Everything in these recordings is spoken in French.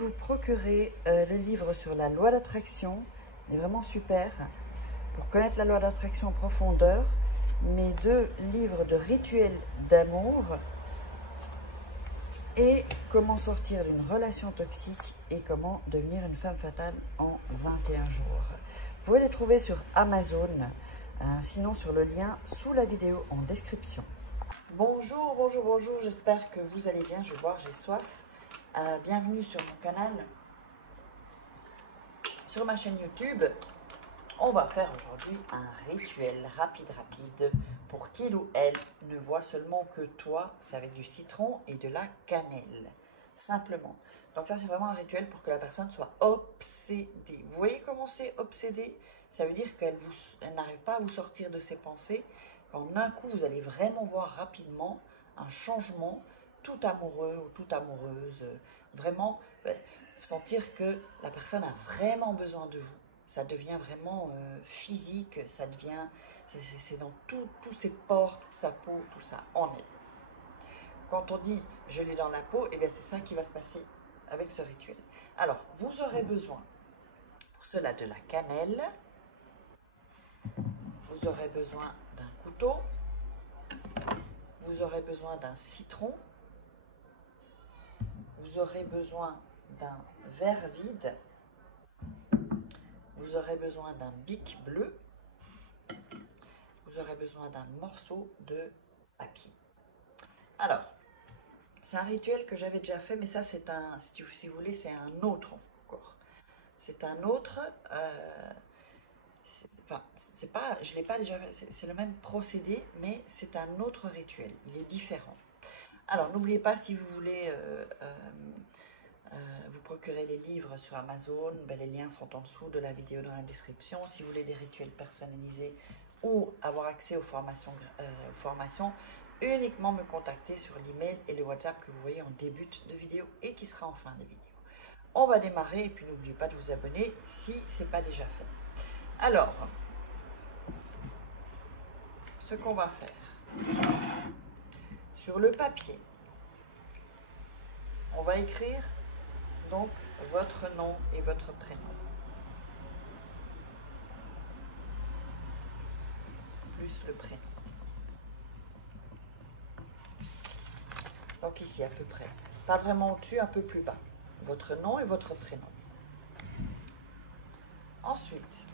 vous procurer le livre sur la loi d'attraction. Il est vraiment super pour connaître la loi d'attraction en profondeur. Mes 2 livres de rituels d'amour et comment sortir d'une relation toxique et comment devenir une femme fatale en 21 jours. Vous pouvez les trouver sur Amazon, sinon sur le lien sous la vidéo en description. Bonjour, bonjour, bonjour, j'espère que vous allez bien. Je vais boire, j'ai soif. Bienvenue sur mon canal, sur ma chaîne YouTube. On va faire aujourd'hui un rituel rapide pour qu'il ou elle ne voit seulement que toi. C'est avec du citron et de la cannelle, simplement. Donc ça, c'est vraiment un rituel pour que la personne soit obsédée. Vous voyez comment c'est obsédé? Ça veut dire qu'elle n'arrive pas à vous sortir de ses pensées. Quand d'un coup, vous allez vraiment voir rapidement un changement, tout amoureux ou toute amoureuse. Vraiment sentir que la personne a vraiment besoin de vous. Ça devient vraiment physique, ça devient, c'est dans tous ses pores, toute sa peau, tout ça en elle. Quand on dit je l'ai dans la peau, et bien c'est ça qui va se passer avec ce rituel. Alors, vous aurez besoin pour cela de la cannelle, vous aurez besoin d'un couteau, vous aurez besoin d'un citron, vous aurez besoin d'un verre vide, vous aurez besoin d'un bic bleu, vous aurez besoin d'un morceau de papier. Alors, c'est un rituel que j'avais déjà fait, mais ça c'est un, si vous voulez, c'est un autre encore. C'est un autre, enfin, c'est pas, je l'ai pas déjà fait, c'est le même procédé, mais c'est un autre rituel, il est différent. Alors, n'oubliez pas, si vous voulez vous procurer les livres sur Amazon, ben, les liens sont en dessous de la vidéo dans la description. Si vous voulez des rituels personnalisés ou avoir accès aux formations, uniquement me contacter sur l'email et le WhatsApp que vous voyez en début de vidéo et qui sera en fin de vidéo. On va démarrer et puis n'oubliez pas de vous abonner si ce n'est pas déjà fait. Alors, ce qu'on va faire, sur le papier, on va écrire donc votre nom et votre prénom. Plus le prénom. Donc ici à peu près. Pas vraiment au-dessus, un peu plus bas. Votre nom et votre prénom. Ensuite,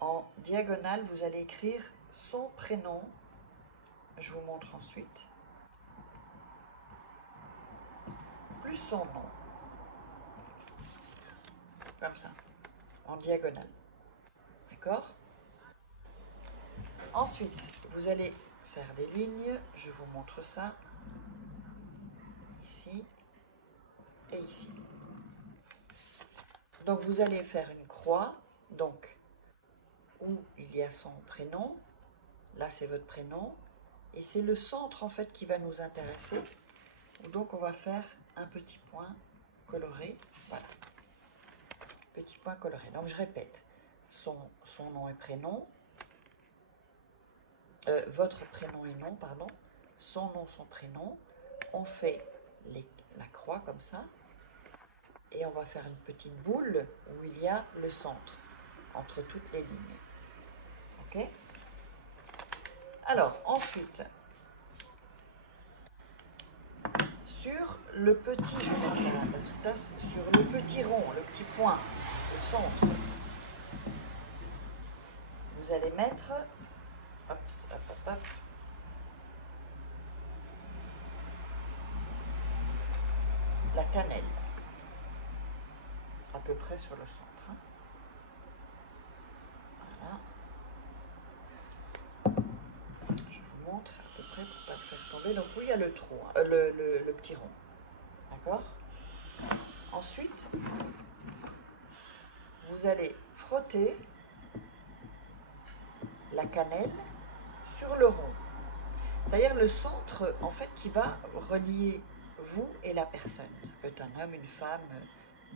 en diagonale, vous allez écrire son prénom. Je vous montre ensuite. Plus son nom. Comme ça. En diagonale. D'accord? Ensuite, vous allez faire des lignes. Je vous montre ça. Ici et ici. Donc, vous allez faire une croix. Donc, où il y a son prénom. Là, c'est votre prénom. Et c'est le centre, en fait, qui va nous intéresser. Donc, on va faire un petit point coloré. Voilà. Petit point coloré. Donc, je répète. Son nom et prénom. Votre prénom et nom, pardon. Son nom, son prénom. On fait la croix comme ça. Et on va faire une petite boule où il y a le centre. Entre toutes les lignes. Ok? Alors, ensuite, sur le petit, je vais mettre la sous-tasse, sur le petit rond, le petit point, le centre, vous allez mettre, hop, hop, hop, hop, la cannelle, à peu près sur le centre. Hein. Voilà. Je vous montre à peu près pour ne pas le faire tomber. Donc, oui, il y a le trou, hein, le petit rond. D'accord? Ensuite, vous allez frotter la cannelle sur le rond. C'est-à-dire le centre, en fait, qui va relier vous et la personne. Ça peut être un homme, une femme,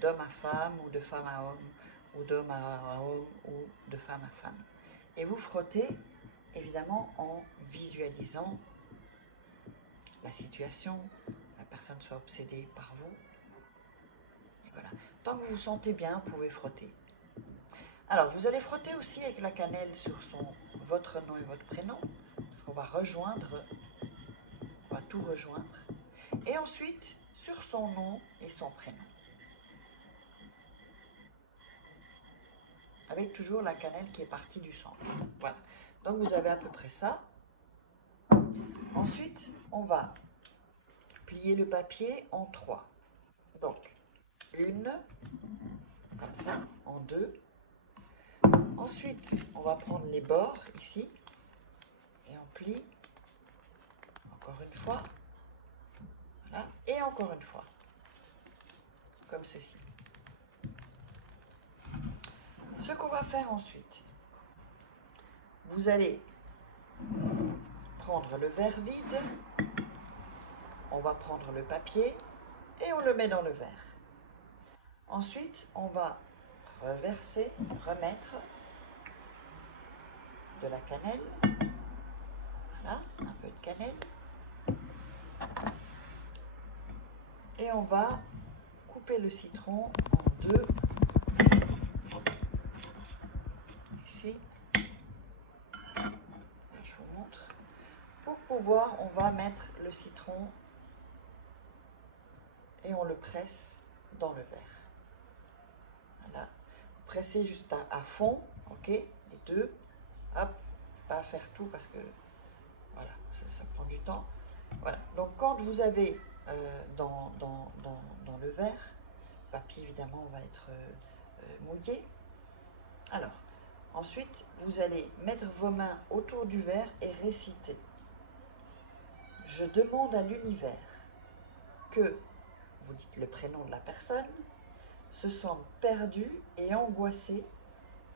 d'homme à femme, ou de femme à homme, ou d'homme à homme, ou de femme à femme. Et vous frottez, évidemment, en visualisant la situation, la personne soit obsédée par vous. Et voilà. Tant que vous vous sentez bien, vous pouvez frotter. Alors, vous allez frotter aussi avec la cannelle sur votre nom et votre prénom, parce qu'on va rejoindre, on va tout rejoindre. Et ensuite, sur son nom et son prénom. Avec toujours la cannelle qui est partie du centre. Voilà. Donc, vous avez à peu près ça. Ensuite, on va plier le papier en 3. Donc, une, comme ça, en 2. Ensuite, on va prendre les bords ici et on plie encore une fois. Voilà, et encore une fois, comme ceci. Ce qu'on va faire ensuite, vous allez prendre le verre vide, on va prendre le papier et on le met dans le verre. Ensuite, on va reverser, remettre de la cannelle. Voilà, un peu de cannelle. Et on va couper le citron en 2. Ici. Je vous montre. Pour pouvoir, on va mettre le citron et on le presse dans le verre. Voilà. Pressez juste à fond, ok, les deux. Hop, pas faire tout parce que voilà, ça prend du temps. Voilà, donc quand vous avez dans le verre, le papier évidemment va être mouillé. Alors, ensuite, vous allez mettre vos mains autour du verre et réciter. Je demande à l'univers que, vous dites le prénom de la personne, se sente perdu et angoissé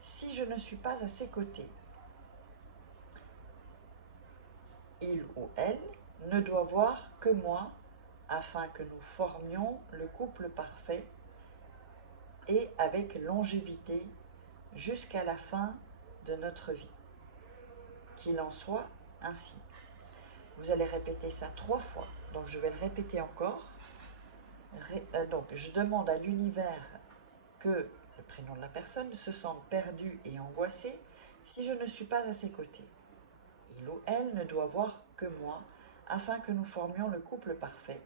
si je ne suis pas à ses côtés. Il ou elle ne doit voir que moi afin que nous formions le couple parfait et avec longévité jusqu'à la fin de notre vie. Qu'il en soit ainsi. Vous allez répéter ça 3 fois. Donc je vais le répéter encore. Donc je demande à l'univers que le prénom de la personne se sente perdu et angoissé si je ne suis pas à ses côtés. Il ou elle ne doit voir que moi afin que nous formions le couple parfait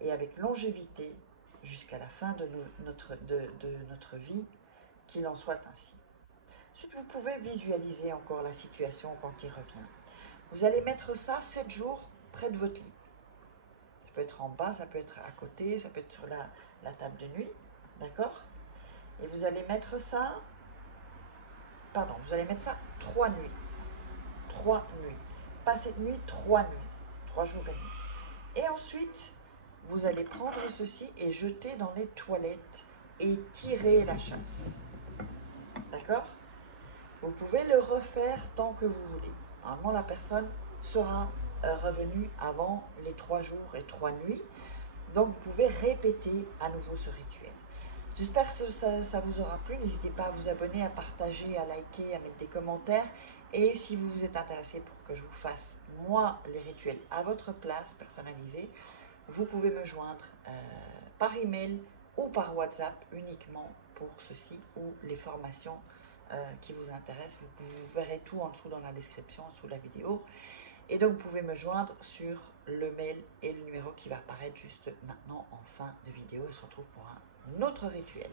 et avec longévité jusqu'à la fin de notre vie, qu'il en soit ainsi. Ensuite, vous pouvez visualiser encore la situation quand il revient. Vous allez mettre ça 7 jours près de votre lit. Ça peut être en bas, ça peut être à côté, ça peut être sur la table de nuit, d'accord? Et vous allez mettre ça, vous allez mettre ça 3 nuits. 3 nuits. Pas cette nuit, 3 nuits. 3 jours et demi. Et ensuite, vous allez prendre ceci et jeter dans les toilettes et tirer la chasse. D'accord? Vous pouvez le refaire tant que vous voulez. Normalement, la personne sera revenue avant les 3 jours et 3 nuits. Donc, vous pouvez répéter à nouveau ce rituel. J'espère que ça vous aura plu. N'hésitez pas à vous abonner, à partager, à liker, à mettre des commentaires. Et si vous vous êtes intéressé pour que je vous fasse, moi, les rituels à votre place, personnalisés, vous pouvez me joindre par email ou par WhatsApp uniquement pour ceci ou les formations qui vous intéressent. Vous verrez tout en dessous dans la description, en dessous de la vidéo. Et donc, vous pouvez me joindre sur le mail et le numéro qui va apparaître juste maintenant en fin de vidéo. On se retrouve pour un autre rituel.